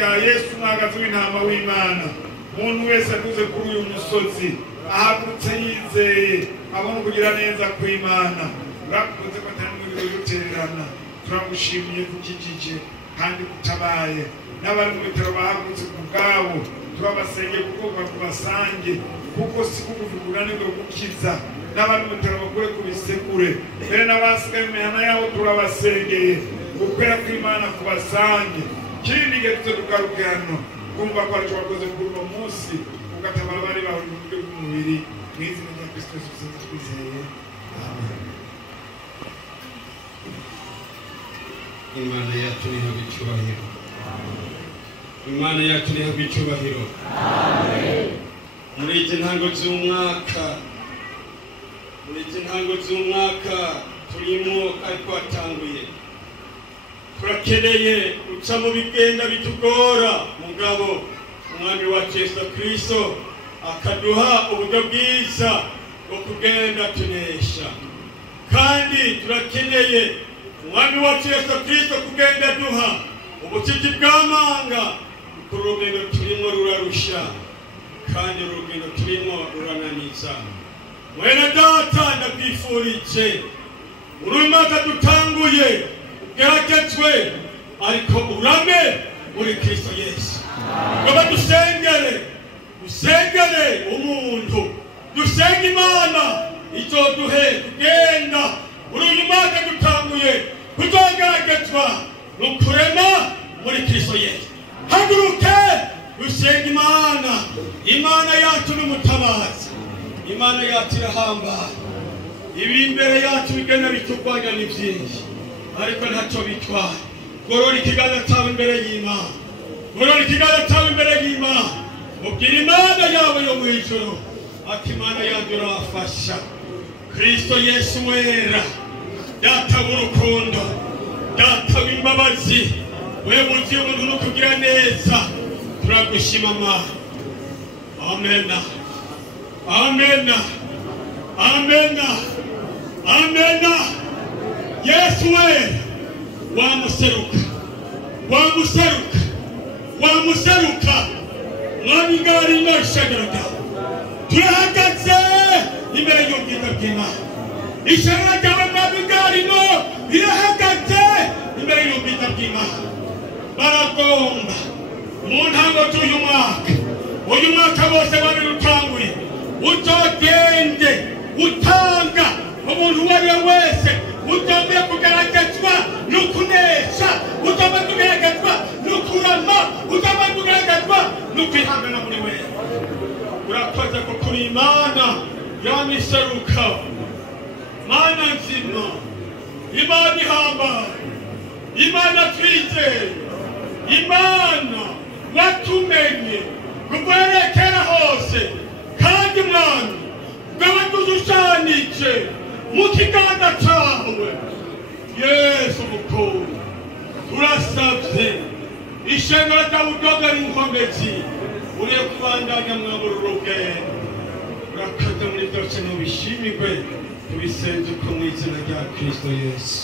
rya Yesu mwagazi w'intama w'Imana umuntu wese aduze kuri uyu musozi ahagurutse yizeye abona kugira neza kw'Imana urakoze ko atari mu biro y'utererana turagushimiye kukijije kandi kutabaye n'abari mu bitaro bahagurutse ku bwabo turabasenge kuko bakubasange kuko si kukuvugura nibwo gukiza n'abari mu bitaro bakure kubisekure mbere n'abasigaye mu mihana yaho turabasengeye gukwera kw'Imana kubasange kindi gihe tuze tugaruke hano kumva ko aricyo wakoze kuri uno munsi ugatabara bari bawe mu buryo bw'umubiri mu izina rya Kristo Yesu twizeye amen. Imana yacu nihabwe icyubahiro. Imana yacu nihabwe icyubahiro. Muri iki ntango z'umwaka turimo kandi twatanguye turakeneye guca mu bigenda bitugora mugabo umwami wacu Yesu Kristo akaduha uburyo bwiza bwo kugenda tunesha kandi turakeneye umwami wacu Yesu Kristo kugenda duha ubutiti bw'amanga kuko urugendo turimo rurarusha kandi urugendo turimo rurananiza. Mwene data ndakwifurije uyu mwaka dutanguye ugeragezwe ariko urame muri Kristo Yesu. Ngoba dusengere umuntu dusenge Imana izoduhe kugenda muri uyu mwaka dutanguye kuzogeragezwa nukurema muri Kristo Yesu. Haguruke dusenge Imana yacu n'umutabazi. Imana yacu irahambaye. Ibiri imbere yacu bigenda bitugwanya ni byinshi ariko ntacyo bitwaye. Gorora ikiganza cyawe imbere y'Imana. Mubwira Imana yawe yo mu ijuru ati Imana yanjye urafasha. Kristo Yesu wera data w'urukundo data w'imbabazi wewe uzi umuntu no kugira neza turagushima Mana. Amena. Yesu wera wamuseruka mwami ngari n'ishagaraga turahagaze imbere y'ubwiza bw'Imana. Ishara ryawe mwami ngari no irahagaze imbere y'ubwiza bw'Imana. Baragomba mu ntango z'uyu mwaka bose bari rutanguye uzogende utanga umuntu uwo ari we wese utombe kugaragazwa n'ukunesha utombe kugaragazwa n'ukurama utombe kugaragazwa n'ukwihangana muri wewe. Urakoze ko kuri Imana yamiseruka Mana nzima Imana ihambaye Imana twizeye Imana watumenye kuberekera hose kandi Mwana ngawe dushushanyije mu kiganza cyawe Yesu mukuru. Turasabye ishengero ryawe udogera inkomezi uriye kubandanya mwabura urugendo. Urakaza muri byose n'ubishimirwe tubisenze ko mu izina rya Kristo Yesu.